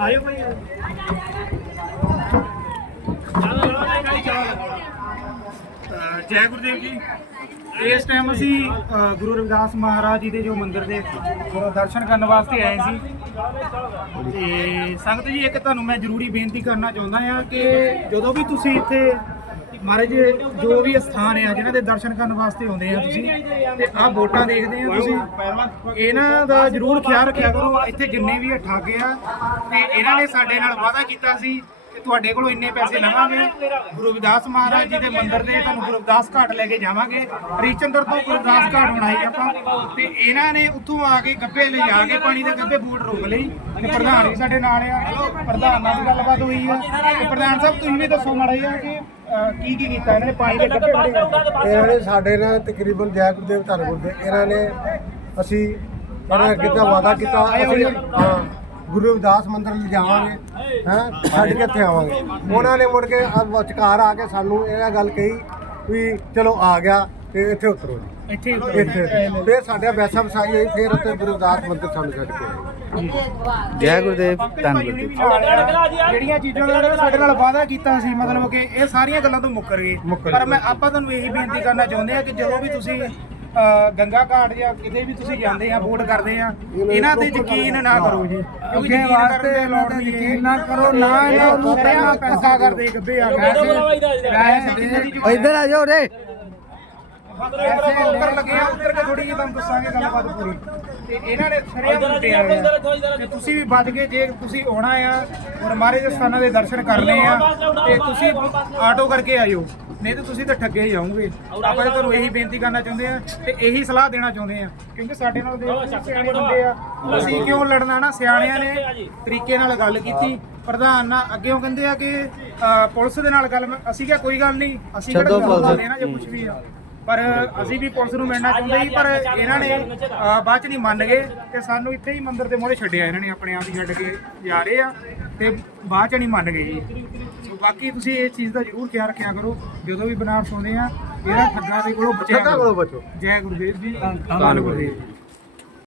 ਆਇਓ ਭਾਈ। ਅਹ, ਜੈ ਗੁਰਦੇਵ ਜੀ। ਇਸ ਟਾਈਮ ਅਸੀਂ ਗੁਰੂ ਰਵਿਦਾਸ ਮਹਾਰਾਜ ਜੀ ਦੇ ਜੋ ਮੰਦਿਰ ਦੇ ਦਰਸ਼ਨ ਕਰਨ ਵਾਸਤੇ ਆਏ ਸੀ। ਤੇ ਸੰਗਤ ਜੀ, ਇੱਕ ਤੁਹਾਨੂੰ ਮੈਂ ਜ਼ਰੂਰੀ ਬੇਨਤੀ ਕਰਨਾ ਚਾਹੁੰਦਾ ਆ ਕਿ ਜਦੋਂ ਵੀ ਤੁਸੀਂ ਇੱਥੇ ਮਹਾਰਾਜ, ਜੋ ਵੀ ਸਥਾਨ ਆ ਜਿਹਨਾਂ ਦੇ ਦਰਸ਼ਨ ਕਰਨ ਵਾਸਤੇ ਆਉਂਦੇ ਆ ਤੁਸੀਂ, ਤੇ ਆਹ ਵੋਟਾਂ ਦੇਖਦੇ ਆ ਤੁਸੀਂ। ਇਹਨਾਂ ਦਾ ਜ਼ਰੂਰ ਖਿਆਲ ਰੱਖਿਆ ਕਰੋ, ਇੱਥੇ ਜਿੰਨੇ ਵੀ ਇਹ ਆ, ਤੇ ਇਹਨਾਂ ਨੇ ਸਾਡੇ ਨਾਲ ਵਾਅਦਾ ਕੀਤਾ ਸੀ ਕਿ ਤੁਹਾਡੇ ਕੋਲੋਂ ਇੰਨੇ ਪੈਸੇ ਲਵਾਂਗੇ। ਗੁਰੂ ਰਵਿਦਾਸ ਮਹਾਰਾਜ ਜੀ ਦੇ ਮੰਦਿਰ ਦੇ ਤੁਹਾਨੂੰ ਗੁਰੂ ਰਵਿਦਾਸ ਘਾਟ ਲੈ ਕੇ ਜਾਵਾਂਗੇ। ਹਰੀਚੰਦਰ ਤੋਂ ਗੁਰੂ ਰਵਿਦਾਸ ਘਾਟ ਬਣਾਈ ਆਪਾਂ। ਤੇ ਇਹਨਾਂ ਨੇ ਉੱਥੋਂ ਆ ਕੇ ਗੱਬੇ ਲਿਜਾ ਕੇ ਪਾਣੀ ਦੇ ਗੱਬੇ ਬੂਟ ਰੋਕ ਲਈ ਤੇ ਪ੍ਰਧਾਨ ਵੀ ਸਾਡੇ ਨਾਲ ਆ। ਪ੍ਰਧਾਨ ਨਾਲ ਗੱਲਬਾਤ ਹੋਈ ਆ। ਪ੍ਰਧਾਨ ਸਾਹਿਬ, ਤੁਸੀਂ ਵੀ ਦੱਸੋ ਮਾੜਾ ਜਿਹਾ ਕਿ ਕੀ ਕੀ ਕੀਤਾ? ਇਹਨਾਂ ਨੇ ਪਾਣੀ ਦੇ ਗੱਬੇ ਖੜੇ ਇਹਨਾਂ ਨੇ। ਸਾਡੇ ਨਾਲ ਤਕਰੀਬਨ ਜੈ ਗੁਰਦੇਵ ਧੰਨ ਗੁਰਦੇਵ ਇਹਨਾਂ ਨੇ ਅਸੀਂ ਇਹਨਾਂ ਕਿਤਾ। ਵਾਦਾ ਕੀਤਾ ਅਸੀਂ ਹਾਂ ਗੁਰੂ ਰਵਿਦਾਸ ਮੰਦਿਰ ਲਿਜਾਵਾਂਗੇ ਹਾਂ ਛੱਡ ਕੇ ਇੱਥੇ ਆਵਾਂਗੇ। ਉਹਨਾਂ ਨੇ ਮੁੜ ਕੇ ਵਿਚਕਾਰ ਆ ਕੇ ਸਾਨੂੰ ਇਹ ਗੱਲ ਕਹੀ ਵੀ ਚਲੋ ਆ ਗਿਆ। ਤੇ ਇੱਥੇ ਉਤਰੋ ਜੀ। ਇੱਥੇ ਇੱਥੇ ਫਿਰ ਸਾਡਾ ਵੈਸਾ ਵਸਾਈ ਹੋਈ ਫਿਰ ਉੱਥੇ ਗੁਰੂ ਰਵਿਦਾਸ ਮੰਦਿਰ ਸਾਨੂੰ ਛੱਡ ਕੇ ਆਏ। ਜੈ ਗੁਰਦੇਵ ਧੰਨ ਗੁਰਦੇਵ। ਜਿਹੜੀਆਂ ਚੀਜ਼ਾਂ ਦਾ ਸਾਡੇ ਨਾਲ ਵਾਅਦਾ ਕੀਤਾ ਸੀ ਮਤਲਬ ਕਿ ਇਹ ਸਾਰੀਆਂ ਗੱਲਾਂ ਤੋਂ ਮੁੱਕਰ ਗਏ। ਪਰ। ਮੈਂ ਆਪਾਂ ਤੁਹਾਨੂੰ ਇਹੀ ਬੇਨਤੀ ਕਰਨਾ ਚਾਹੁੰਦੇ ਆ ਕਿ ਜਦੋਂ ਵੀ ਤੁਸੀਂ ਗੰਗਾ ਘਾਟ ਜਾਂ ਕਿਤੇ ਵੀ ਤੁਸੀਂ ਜਾਂਦੇ ਆ ਵੋਟ ਕਰਦੇ ਆ ਇਹਨਾਂ ਤੇ ਯਕੀਨ ਨਾ ਕਰੋ ਜੀ। ਕਿਉਂਕਿ ਵਾਸਤੇ ਇਹਨਾਂ ਲੋੜ ਤੇ ਨਹੀਂ ਯਕੀਨ ਨਾ ਕਰੋ, ਨਾ ਇਹਨਾਂ ਨੂੰ ਪਹਿਲਾਂ ਪੈਸਾ ਕਰਦੇ ਗੱਬੇ ਆ ਇੱਧਰ ਆ ਜਾਓ ਰੇ ਐਸੇ ਉੱਤਰ ਲੱਗੇ ਆ ਉੱਤਰ ਕੇ ਥੋੜੀ ਜਿਹੀ ਤੁਹਾਨੂੰ ਦੱਸਾਂਗੇ ਗੱਲਬਾਤ ਪੂਰੀ। ਤੇ ਇਹਨਾਂ ਨੇ ਸਰਿਆ ਮੁੱਟੇ ਆ ਤੇ ਤੁਸੀਂ ਵੀ ਬਚ ਕੇ ਜੇ ਤੁਸੀਂ ਆਉਣਾ ਆ ਔਰ ਮਹਾਰਾਜ ਦੇ ਸਥਾਨਾਂ ਦੇ ਦਰਸ਼ਨ ਕਰਨੇ ਆ ਤੇ ਤੁਸੀਂ ਆਟੋ ਕਰਕੇ ਆਇਓ। ਨਹੀਂ ਤੇ ਤੁਸੀਂ ਤਾਂ ਠੱਗੇ ਹੀ ਜਾਓਗੇ। ਆਪਾਂ ਤਾਂ ਤੁਹਾਨੂੰ ਇਹੀ ਬੇਨਤੀ ਕਰਨਾ ਚਾਹੁੰਦੇ ਆ ਤੇ ਇਹੀ ਸਲਾਹ ਦੇਣਾ ਚਾਹੁੰਦੇ ਆ ਕਿਉਂਕਿ ਸਾਡੇ ਨਾਲ ਦੇਖ ਸਿਆਣੇ ਬੰਦੇ ਆ। ਅਸੀਂ ਕਿਉਂ ਲੜਨਾ ਨਾ? ਸਿਆਣਿਆਂ ਨੇ ਤਰੀਕੇ ਨਾਲ ਗੱਲ ਕੀਤੀ। ਪ੍ਰਧਾਨ ਨਾਲ ਅੱਗੇ ਉਹ ਕਹਿੰਦੇ ਆ ਕਿ ਪੁਲਿਸ ਦੇ ਨਾਲ ਗੱਲ ਅਸੀਂ ਕਿਹਾ ਕੋਈ ਗੱਲ ਨਹੀਂ। ਅਸੀਂ ਕਿਹੜਾ ਪੁਲਿਸ। ਕਰਦੇ ਆ ਨਾ ਜੇ ਕੁਝ ਵੀ ਆ? ਪਰ ਅਸੀਂ ਵੀ ਪੁਲਿਸ ਨੂੰ ਮਿਲਣਾ ਚਾਹੁੰਦੇ ਸੀ ਪਰ ਇਹਨਾਂ ਨੇ ਬਾਅਦ ਚ ਨਹੀਂ ਮੰਨ ਗਏ ਤੇ ਸਾਨੂੰ ਇੱਥੇ ਹੀ ਮੰਦਿਰ ਦੇ ਮੋਹਰੇ ਛੱਡਿਆ ਇਹਨਾਂ ਨੇ ਆਪਣੇ ਆਪ ਹੀ ਛੱਡ ਕੇ ਜਾ ਰਹੇ ਆ ਤੇ ਬਾਅਦ ਚ ਨਹੀਂ ਮੰਨ ਗਏ ਜੀ। ਸੋ ਬਾਕੀ ਤੁਸੀਂ ਇਸ ਚੀਜ਼ ਦਾ ਜ਼ਰੂਰ ਖਿਆਲ ਰੱਖਿਆ ਕਰੋ ਜਦੋਂ ਵੀ ਬਨਾਰਸ ਆਉਂਦੇ ਆ ਇਹਨਾਂ ਠੱਗਾਂ ਦੇ ਕੋਲੋਂ ਬਚਿਆ ਠੱਗਾਂ ਕਰੋ। ਕੋਲੋਂ ਬਚੋ। ਜੈ ਗੁਰਦੇਵ ਜੀ। ਧੰਨ ਗੁਰਦੇਵ ਜੀ